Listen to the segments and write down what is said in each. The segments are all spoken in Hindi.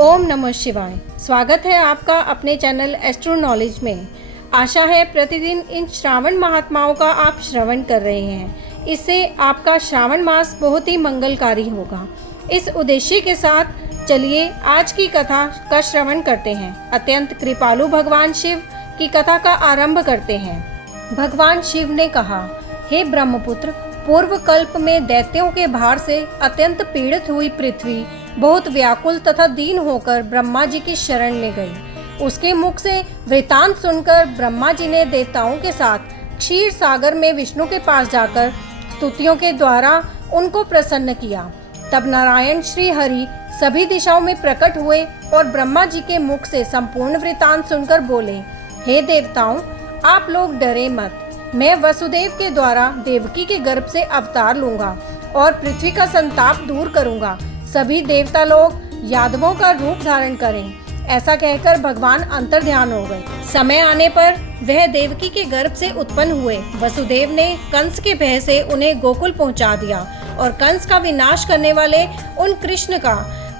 ओम नमः शिवाय। स्वागत है आपका अपने चैनल एस्ट्रो नॉलेज में। आशा है प्रतिदिन इन श्रावण महात्माओं का आप श्रवण कर रहे हैं। इससे आपका श्रावण मास बहुत ही मंगलकारी होगा। इस उद्देश्य के साथ चलिए आज की कथा का श्रवण करते हैं। अत्यंत कृपालु भगवान शिव की कथा का आरंभ करते हैं। भगवान शिव ने कहा, हे ब्रह्मपुत्र, पूर्व कल्प में दैत्यों के भार से अत्यंत पीड़ित हुई पृथ्वी बहुत व्याकुल तथा दीन होकर ब्रह्मा जी की शरण में गई। उसके मुख से वृतांत सुनकर ब्रह्मा जी ने देवताओं के साथ क्षीर सागर में विष्णु के पास जाकर स्तुतियों के द्वारा उनको प्रसन्न किया। तब नारायण श्री हरि सभी दिशाओं में प्रकट हुए और ब्रह्मा जी के मुख से संपूर्ण वृतांत सुनकर बोले, हे देवताओं, आप लोग डरे मत। मैं वसुदेव के द्वारा देवकी के गर्भ से अवतार लूंगा और पृथ्वी का संताप दूर करूंगा। सभी देवता लोग यादवों का रूप धारण करें। ऐसा कहकर भगवान अंतर्ध्यान हो गए। समय आने पर वह देवकी के गर्भ से उत्पन्न हुए। वसुदेव ने कंस के भय से उन्हें गोकुल पहुंचा दिया और कंस का विनाश करने वाले उन कृष्ण का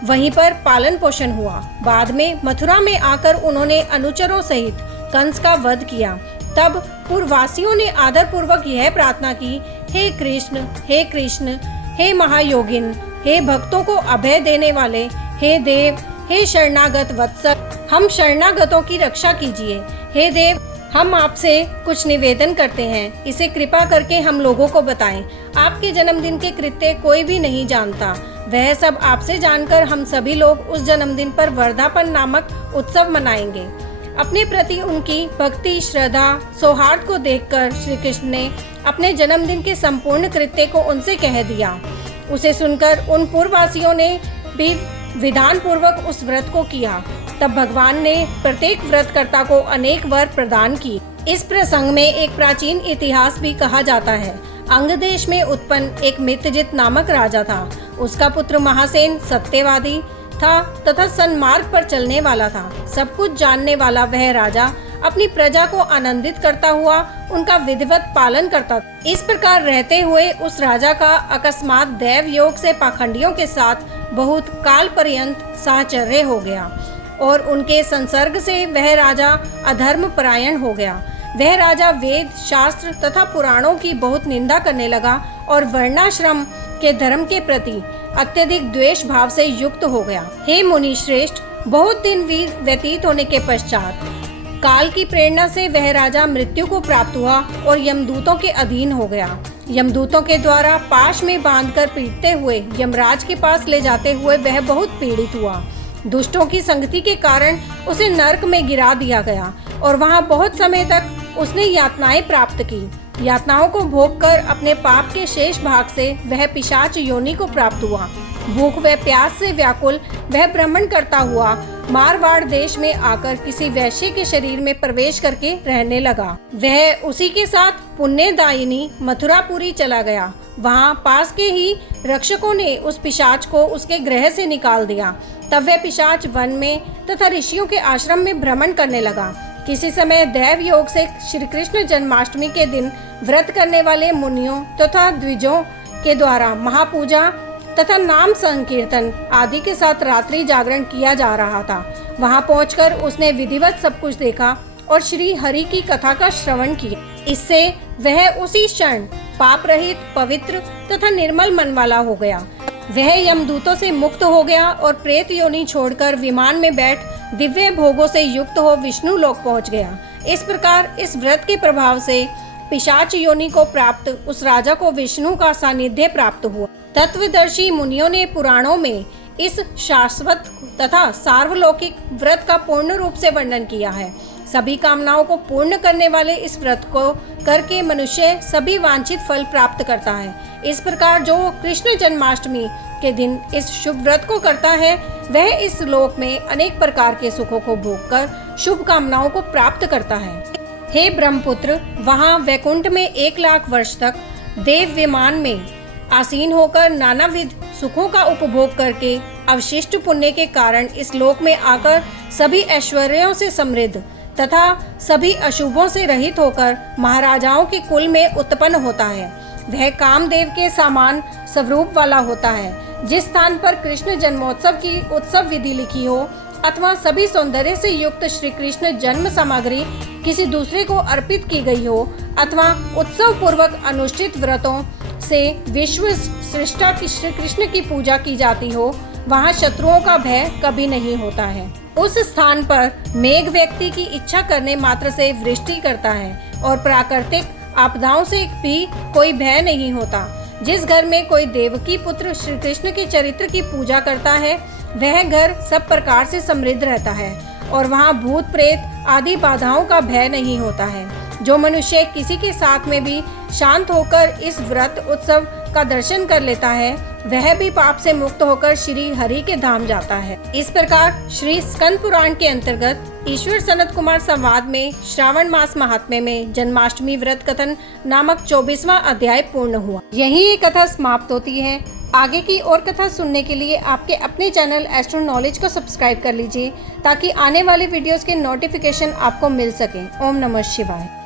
वहीं पर पालन पोषण हुआ। बाद में मथुरा में आकर उन्होंने अनुचरों सहित कंस का वध किया। तब पूर्ववासियों ने आदर पूर्वक यह प्रार्थना की, हे कृष्ण, हे कृष्ण, हे महायोगिन, हे भक्तों को अभय देने वाले, हे देव, हे शरणागत वत्सल, हम शरणागतों की रक्षा कीजिए। हे देव, हम आपसे कुछ निवेदन करते हैं, इसे कृपा करके हम लोगों को बताएं। आपके जन्मदिन के कृत्य कोई भी नहीं जानता। वह सब आपसे जानकर हम सभी लोग उस जन्मदिन पर वर्धापन नामक उत्सव मनाएंगे। अपने प्रति उनकी भक्ति, श्रद्धा, सौहार्द को देखकर श्री कृष्ण ने अपने जन्मदिन के संपूर्ण कृत्य को उनसे कह दिया। उसे सुनकर उन पूर्ववासियों ने भी विधान पूर्वक उस व्रत को किया। तब भगवान ने प्रत्येक व्रतकर्ता को अनेक वर प्रदान की। इस प्रसंग में एक प्राचीन इतिहास भी कहा जाता है। अंग देश में उत्पन्न एक मित्रजित नामक राजा था। उसका पुत्र महासेन सत्यवादी था तथा सन्मार्ग पर चलने वाला था। सब कुछ जानने वाला वह राजा अपनी प्रजा को आनंदित करता हुआ उनका विधिवत पालन करता था। इस प्रकार रहते हुए उस राजा का अकस्मात दैव योग से पाखंडियों के साथ बहुत काल पर्यंत साहचर्य हो गया और उनके संसर्ग से वह राजा अधर्म परायण हो गया। वह राजा वेद, शास्त्र तथा पुराणों की बहुत निंदा करने लगा और वर्णाश्रम के धर्म के प्रति अत्यधिक द्वेष भाव से युक्त हो गया। हे मुनि श्रेष्ठ, बहुत दिन व्यतीत होने के पश्चात काल की प्रेरणा से वह राजा मृत्यु को प्राप्त हुआ और यमदूतों के अधीन हो गया। यमदूतों के द्वारा पाश में बांधकर पीटते हुए यमराज के पास ले जाते हुए वह बहुत पीड़ित हुआ। दुष्टों की संगति के कारण उसे नरक में गिरा दिया गया और वहां बहुत समय तक उसने यातनाएं प्राप्त की। यातनाओं को भोग कर अपने पाप के शेष भाग से वह पिशाच योनि को प्राप्त हुआ। भूख व प्यास से व्याकुल वह भ्रमण करता हुआ मारवाड़ देश में आकर किसी वैश्य के शरीर में प्रवेश करके रहने लगा। वह उसी के साथ पुण्यदायिनी मथुरापुरी चला गया। वहां पास के ही रक्षकों ने उस पिशाच को उसके गृह से निकाल दिया। तब वह पिशाच वन में तथा ऋषियों के आश्रम में भ्रमण करने लगा। किसी समय दैव योग से श्री कृष्ण जन्माष्टमी के दिन व्रत करने वाले मुनियों तथा द्विजों के द्वारा महापूजा तथा नाम संकीर्तन आदि के साथ रात्रि जागरण किया जा रहा था। वहां पहुंचकर उसने विधिवत सब कुछ देखा और श्री हरि की कथा का श्रवण किया। इससे वह उसी क्षण पाप रहित, पवित्र तथा निर्मल मन वाला हो गया। वह यमदूतों से मुक्त हो गया और प्रेत योनि छोड़कर विमान में बैठ दिव्य भोगों से युक्त हो विष्णु लोक पहुंच गया। इस प्रकार इस व्रत के प्रभाव से पिशाच योनि को प्राप्त उस राजा को विष्णु का सानिध्य प्राप्त हुआ। तत्वदर्शी मुनियों ने पुराणों में इस शाश्वत तथा सार्वलौकिक व्रत का पूर्ण रूप से वर्णन किया है। सभी कामनाओं को पूर्ण करने वाले इस व्रत को करके मनुष्य सभी वांछित फल प्राप्त करता है। इस प्रकार जो कृष्ण जन्माष्टमी के दिन इस शुभ व्रत को करता है, वह इस लोक में अनेक प्रकार के सुखों को भोगकर शुभ कामनाओं को प्राप्त करता है। हे ब्रह्मपुत्र, वहाँ वैकुंठ में 1,00,000 वर्ष तक देव विमान में आसीन होकर नानाविध सुखों का उपभोग करके अवशिष्ट पुण्य के कारण इस लोक में आकर सभी ऐश्वर्यों से समृद्ध तथा सभी अशुभों से रहित होकर महाराजाओं के कुल में उत्पन्न होता है। वह कामदेव के समान स्वरूप वाला होता है। जिस स्थान पर कृष्ण जन्मोत्सव की उत्सव विधि लिखी हो अथवा सभी सौंदर्य से युक्त श्री कृष्ण जन्म सामग्री किसी दूसरे को अर्पित की गई हो अथवा उत्सव पूर्वक अनुष्ठित व्रतों से विश्व सृष्टा श्री कृष्ण की पूजा की जाती हो, वहाँ शत्रुओं का भय कभी नहीं होता है। उस स्थान पर मेघ व्यक्ति की इच्छा करने मात्र से वृष्टि करता है और प्राकृतिक आपदाओं से भी कोई भय नहीं होता। जिस घर में कोई देवकी पुत्र श्री कृष्ण के चरित्र की पूजा करता है वह घर सब प्रकार से समृद्ध रहता है और वहाँ भूत प्रेत आदि बाधाओं का भय नहीं होता है। जो मनुष्य किसी के साथ में भी शांत होकर इस व्रत उत्सव का दर्शन कर लेता है वह भी पाप से मुक्त होकर श्री हरि के धाम जाता है। इस प्रकार श्री स्कंद पुराण के अंतर्गत ईश्वर सनत कुमार संवाद में श्रावण मास महात्म्य में जन्माष्टमी व्रत कथन नामक 24वां अध्याय पूर्ण हुआ। यही ये कथा समाप्त होती है। आगे की और कथा सुनने के लिए आपके अपने चैनल एस्ट्रो नॉलेज को सब्सक्राइब कर लीजिए ताकि आने वाले वीडियोस के नोटिफिकेशन आपको मिल सके। ओम नमः शिवाय।